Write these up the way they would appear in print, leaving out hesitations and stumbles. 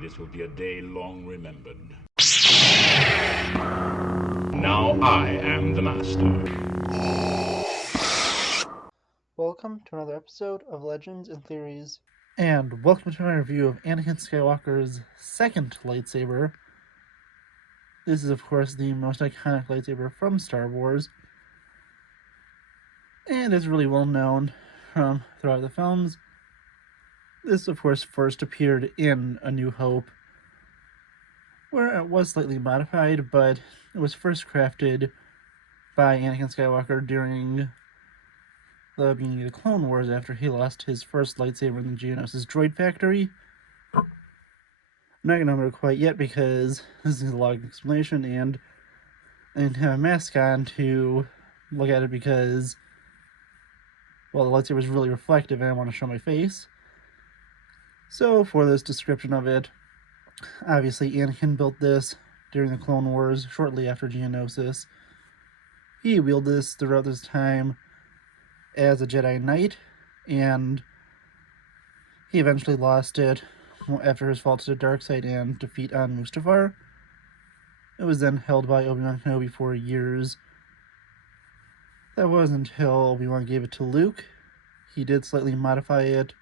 This will be a day long remembered. Now I am the master. Welcome to another episode of Legends and Theories. And welcome to my review of Anakin Skywalker's second lightsaber. This is, of course, the most iconic lightsaber from Star Wars, and is really well known from throughout the films. This, of course, first appeared in A New Hope, where it was slightly modified, but it was first crafted by Anakin Skywalker during the beginning of the Clone Wars after he lost his first lightsaber in the Geonosis droid factory. I'm not going to number it quite yet because this is a long explanation, and I didn't have a mask on to look at it because, well, the lightsaber is really reflective and I want to show my face. So for this description of it, obviously Anakin built this during the Clone Wars shortly after Geonosis. He wielded this throughout this time as a Jedi Knight, and he eventually lost it after his fall to the dark side and defeat on Mustafar. It was then held by Obi-Wan Kenobi for years. That was until Obi-Wan gave it to Luke. He did slightly modify it,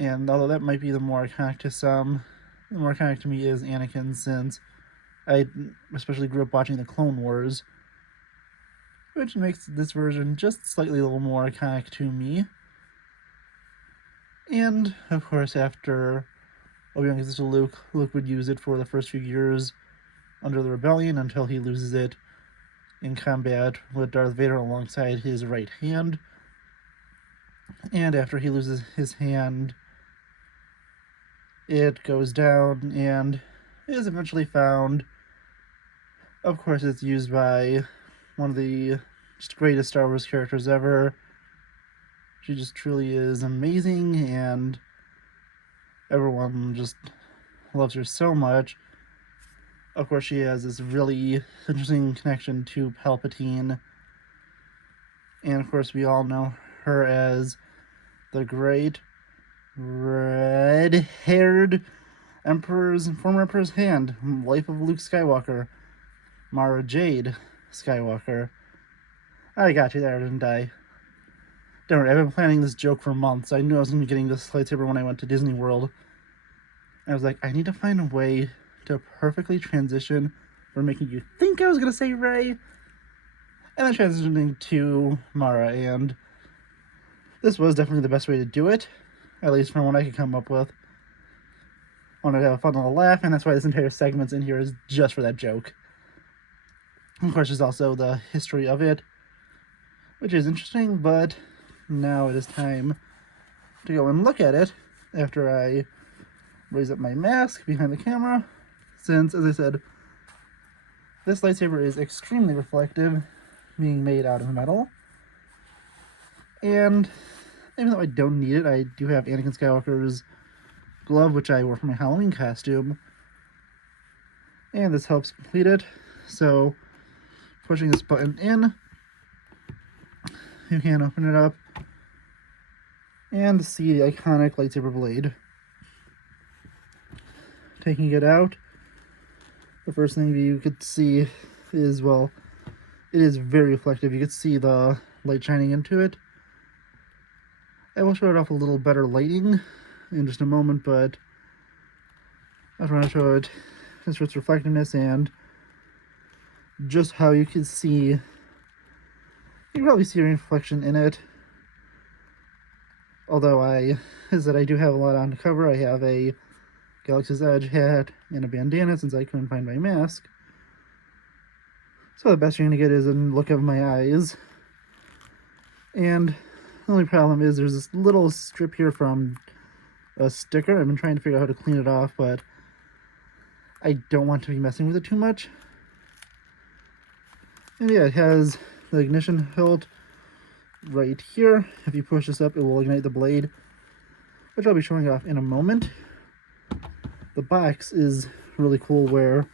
and although that might be the more iconic to some, the more iconic to me is Anakin, since I especially grew up watching the Clone Wars, which makes this version just slightly a little more iconic to me. And, of course, after Obi-Wan gives it to Luke, Luke would use it for the first few years under the Rebellion until he loses it in combat with Darth Vader alongside his right hand. And after he loses his hand, it goes down and is eventually found. Of course, it's used by one of the just greatest Star Wars characters ever. She just truly is amazing, and everyone just loves her so much. Of course, she has this really interesting connection to Palpatine, and of course we all know her as the great red-haired former Emperor's hand, Life of Luke Skywalker, Mara Jade Skywalker. I got you there, didn't I? Don't worry, I've been planning this joke for months. I knew I was going to be getting this lightsaber when I went to Disney World. I was like, I need to find a way to perfectly transition from making you think I was going to say Rey, and then transitioning to Mara, and this was definitely the best way to do it, at least from what I could come up with. I wanted to have a fun little laugh, and that's why this entire segment's in here is just for that joke. Of course, there's also the history of it, which is interesting, but now it is time to go and look at it after I raise up my mask behind the camera, since, as I said, this lightsaber is extremely reflective, being made out of metal. And even though I don't need it, I do have Anakin Skywalker's glove, which I wore for my Halloween costume, and this helps complete it. So pushing this button in, you can open it up and see the iconic lightsaber blade. Taking it out, the first thing you could see is, well, it is very reflective. You could see the light shining into it. I will show it off a little better lighting in just a moment, but I just want to show it just for its reflectiveness and just how you can see. You can probably see a reflection in it. Although I do have a lot on to cover. I have a Galaxy's Edge hat and a bandana since I couldn't find my mask. So the best you're going to get is a look of my eyes. And the only problem is there's this little strip here from a sticker. I've been trying to figure out how to clean it off, but I don't want to be messing with it too much. And yeah, it has the ignition hilt right here. If you push this up, it will ignite the blade, which I'll be showing off in a moment. The box is really cool where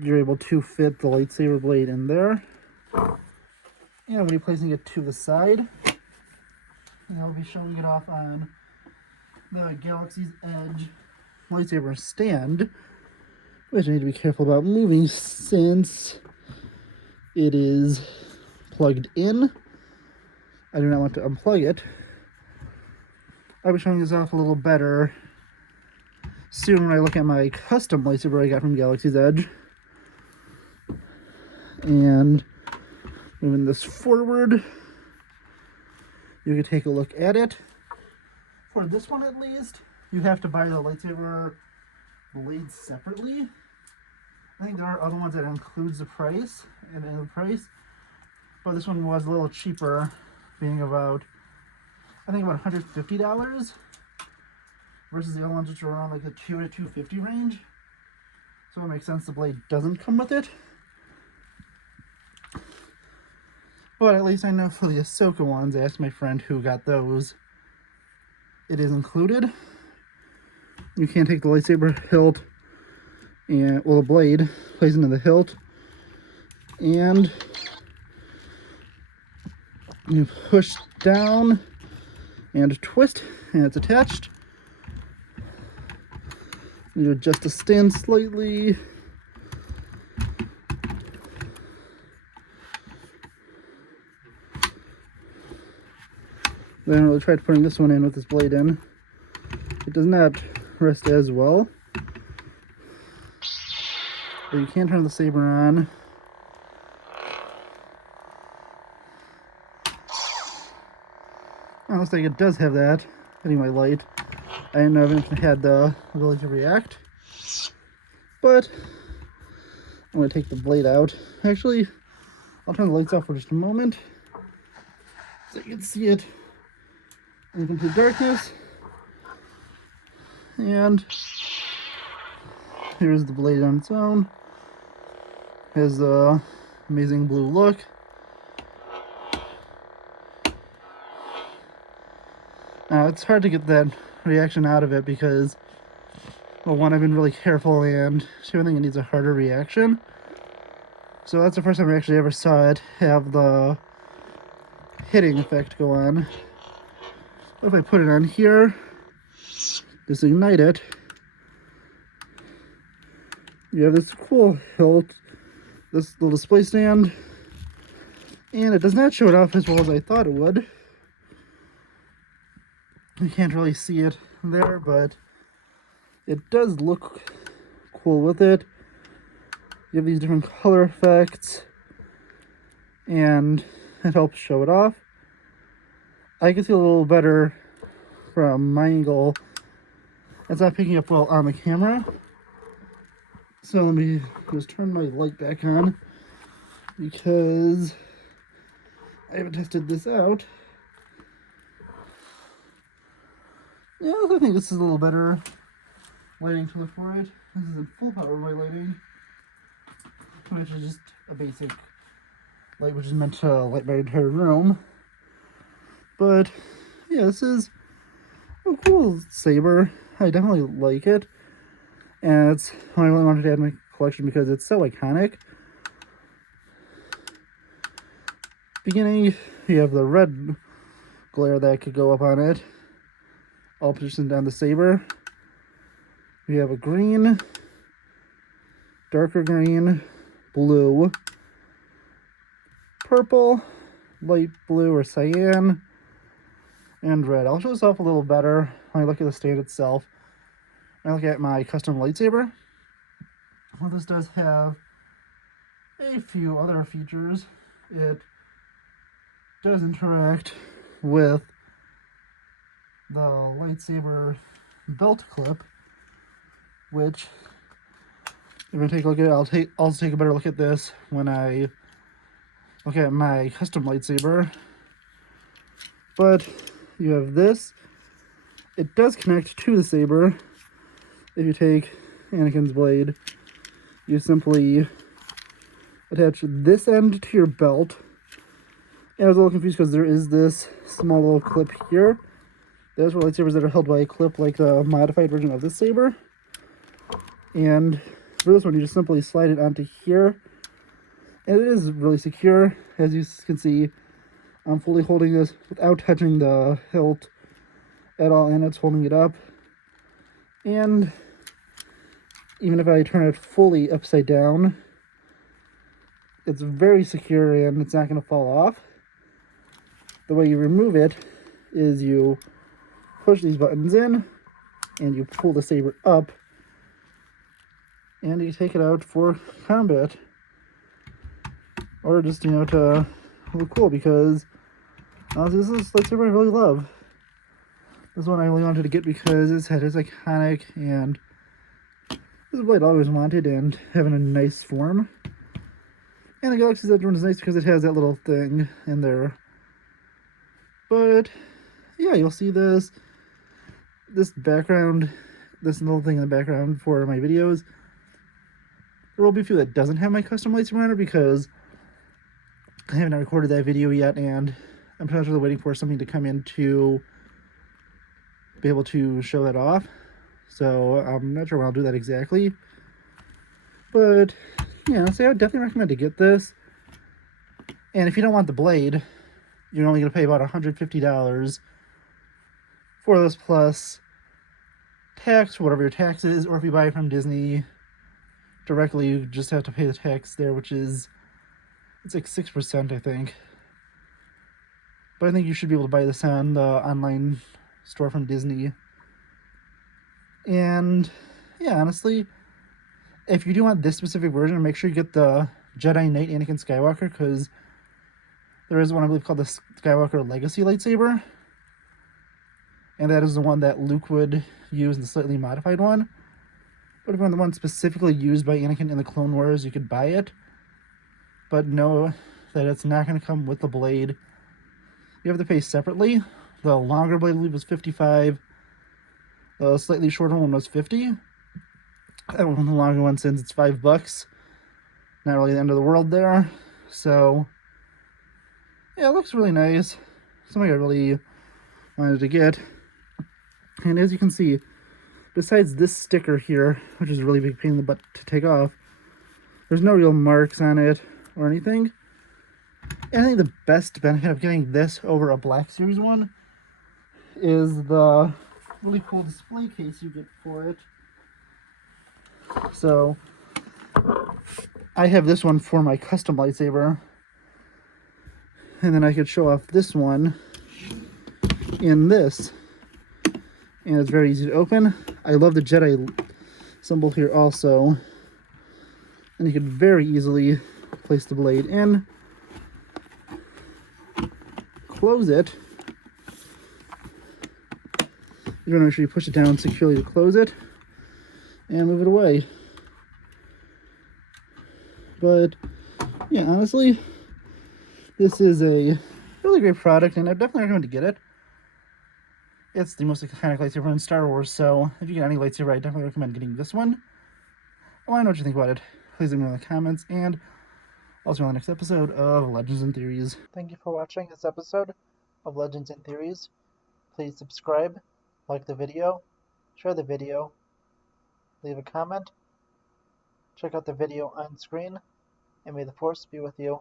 you're able to fit the lightsaber blade in there. And when you're placing it to the side, and I'll be showing it off on the Galaxy's Edge lightsaber stand, which I need to be careful about moving since it is plugged in. I do not want to unplug it. I'll be showing this off a little better soon when I look at my custom lightsaber I got from Galaxy's Edge. And moving this forward, you can take a look at it. For this one at least, you have to buy the lightsaber blades separately. I think there are other ones that includes the price and the price, but this one was a little cheaper, being about, I think about $150 versus the other ones which are around like the $200 to $250 range. So it makes sense the blade doesn't come with it. But at least I know for the Ahsoka ones, I asked my friend who got those, it is included. You can't take the lightsaber hilt and, well, the blade plays into the hilt, and you push down and twist, and it's attached. You adjust the stand slightly. I haven't really tried putting this one in with this blade in. It does not rest as well. But you can turn the saber on. It looks like it does have that. Anyway, light. I didn't know if it had the ability to react. But I'm going to take the blade out. Actually, I'll turn the lights off for just a moment so you can see it in complete darkness. And here's the blade on its own. Has the amazing blue look. It's hard to get that reaction out of it because, well, one, I've been really careful, and two, I think it needs a harder reaction. So that's the first time I actually ever saw it have the hitting effect go on. If I put it on here, just ignite it, you have this cool hilt, this little display stand, and it does not show it off as well as I thought it would. You can't really see it there, but it does look cool with it. You have these different color effects, and it helps show it off. I can see a little better from my angle. It's not picking up well on the camera. So let me just turn my light back on because I haven't tested this out. Yeah, I think this is a little better lighting to look for it. This is in full power by lighting, which is just a basic light which is meant to light my entire room. But yeah, this is a cool saber. I definitely like it, and it's what I really wanted to add to my collection because it's so iconic. Beginning, you have the red glare that could go up on it, all positioned down the saber. You have a green, darker green, blue, purple, light blue or cyan, and red. I'll show this off a little better when I look at the stand itself. When I look at my custom lightsaber, well, this does have a few other features. It does interact with the lightsaber belt clip, which, if I take a look at it, I'll also take a better look at this when I look at my custom lightsaber. But you have this. It does connect to the saber. If you take Anakin's blade, you simply attach this end to your belt. And I was a little confused because there is this small little clip here. There's for lightsabers that are held by a clip like the modified version of this saber. And for this one, you just simply slide it onto here. And it is really secure. As you can see, I'm fully holding this without touching the hilt at all, and it's holding it up. And even if I turn it fully upside down, it's very secure and it's not going to fall off. The way you remove it is you push these buttons in and you pull the saber up and you take it out for combat, or just, to look cool, because honestly, this is lightsaber I really love. This one I really wanted to get because its head is iconic, and this is what I'd always wanted, and having a nice form. And the Galaxy's Edge one is nice because it has that little thing in there. But yeah, you'll see this background, this little thing in the background for my videos. There will be a few that doesn't have my custom lightsaber on it because I haven't recorded that video yet, and I'm potentially waiting for something to come in to be able to show that off. So I'm not sure when I'll do that exactly. But yeah, so I would definitely recommend to get this. And if you don't want the blade, you're only going to pay about $150 for this, plus tax, whatever your tax is, or if you buy it from Disney directly, you just have to pay the tax there, which is, it's 6%, I think. But I think you should be able to buy this on the online store from Disney. And yeah, honestly, if you do want this specific version, make sure you get the Jedi Knight Anakin Skywalker, because there is one, I believe, called the Skywalker Legacy lightsaber, and that is the one that Luke would use in the slightly modified one. But if you want the one specifically used by Anakin in the Clone Wars, you could buy it. But know that it's not going to come with the blade. You have to pay separately. The longer blade, I believe, was $55. The slightly shorter one was $50. I went with the longer one since it's $5. Not really the end of the world there. So yeah, it looks really nice. Something I really wanted to get. And as you can see, besides this sticker here, which is a really big pain in the butt to take off, there's no real marks on it or anything. And I think the best benefit of getting this over a Black Series one is the really cool display case you get for it. So I have this one for my custom lightsaber, and then I could show off this one in this, and it's very easy to open. I love the Jedi symbol here also, and you could very easily place the blade in, close it. You want to make sure you push it down securely to close it, and move it away. But yeah, honestly, this is a really great product, and I definitely recommend to get it. It's the most iconic lightsaber in Star Wars, so if you get any lightsaber, I definitely recommend getting this one. I want to know what you think about it. Please leave me in the comments, and I'll see you on the next episode of Legends and Theories. Thank you for watching this episode of Legends and Theories. Please subscribe, like the video, share the video, leave a comment, check out the video on screen, and may the Force be with you.